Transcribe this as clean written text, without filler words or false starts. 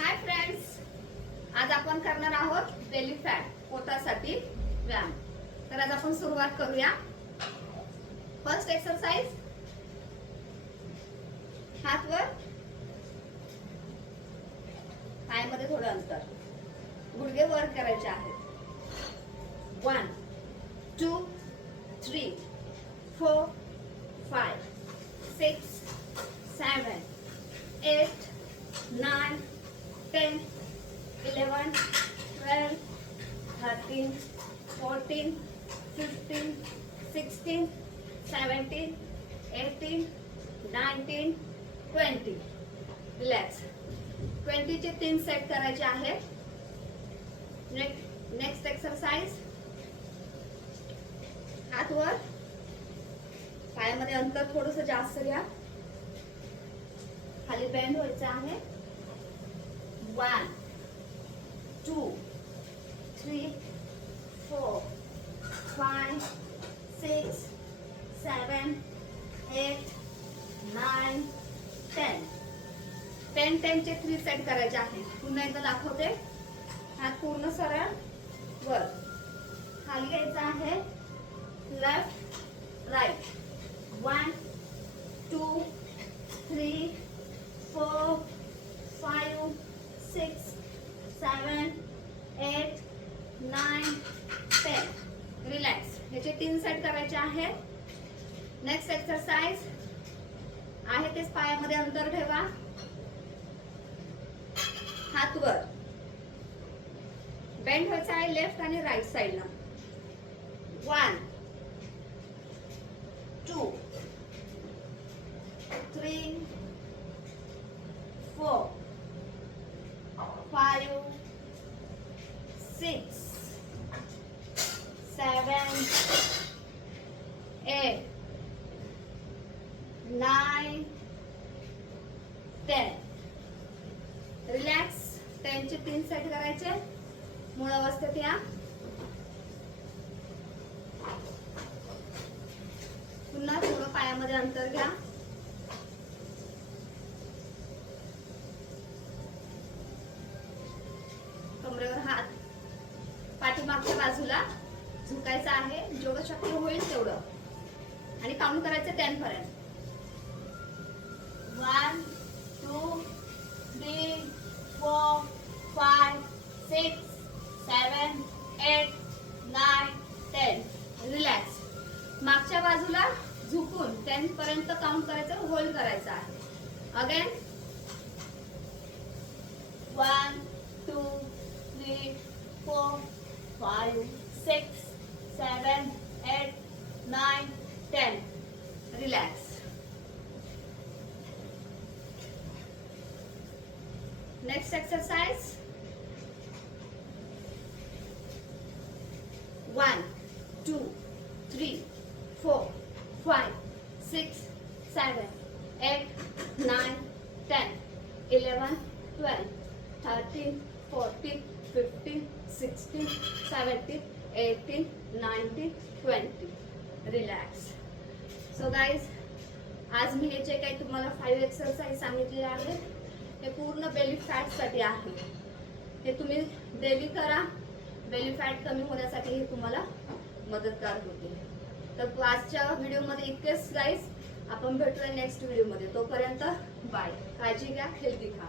Hi friends, आज आपण करणार आहोत बेली फॅट पोटासाठी व्यायाम। तर आज आपण सुरुवात करूया। फर्स्ट एक्सरसाइज, हात वर, पायामध्ये थोडं अंतर, गुडघे वर करायचे आहेत। 1 2 3 4 5 6 7 8 9 10 11 12 13 14 15 16 17 18 19 20। रिलॅक्स। 20 चे 3 सेट करायचे आहेत। नेक्स्ट एक्सरसाइज, हात वर, पायामध्ये अंतर थोडंसं जास्त घ्या, खाली बेंड व्हायचं आहे। 1 2 3 4 5 6 7 8 9 10। 10 चे 3 सेट करायचे आहेत। पुन्हा एकदा दाखवते। हात पूर्ण सरळ वर, खाली घ्यायचा आहे, लेफ्ट राईट। 1 2 3 4 5 6 7 8 9 10। रिलॅक्स। याचे 3 सेट करायचे आहेत। नेक्स्ट एक्सरसाइज आहे तेच, पायामध्ये अंतर ठेवा, हात वर, बेंड व्हायचा आहे लेफ्ट आणि राईट साइडला। 1 2 3 4 5 6 7 8 9 10। रिलॅक्स। 10 चे 3 सेट करायचे। मूळ अवस्थेत या। पुन्हा थोडं पायामध्ये अंतर घ्या, कमरेवर हात, पाठीमागच्या बाजूला झुकायचं आहे, जेवढं शक्य होईल तेवढं, आणि काउंट करायचं 10 पर्यंत। 1 2 3 4 5 6 7 8 9 10। रिलॅक्स। मागच्या बाजूला झुकून 10 पर्यंत काउंट करायचं, होल्ड करायचं आहे। Again 1 2 3 4 5 6 7 8 9 10। Relax. Next exercise, 1 2 3 4 5 6 7 8 9 10 11 12 13 14 15 16 17 18 19 20। Relax. So guys, आज मी हे जे काही तुम्हाला 5 एक्सरसाइज सांगितले आहेत, हे पूर्ण बेली फॅट साठी आहे। हे तुम्ही डेली करा। बेली फॅट कमी होण्यासाठी हे तुम्हाला मदतगार होते। तर आजच्या व्हिडिओमध्ये इतकेच गाइज। आपण भेटूया नेक्स्ट व्हिडिओमध्ये। तोपर्यंत बाय। काळजी घ्या, हेल्दी खा।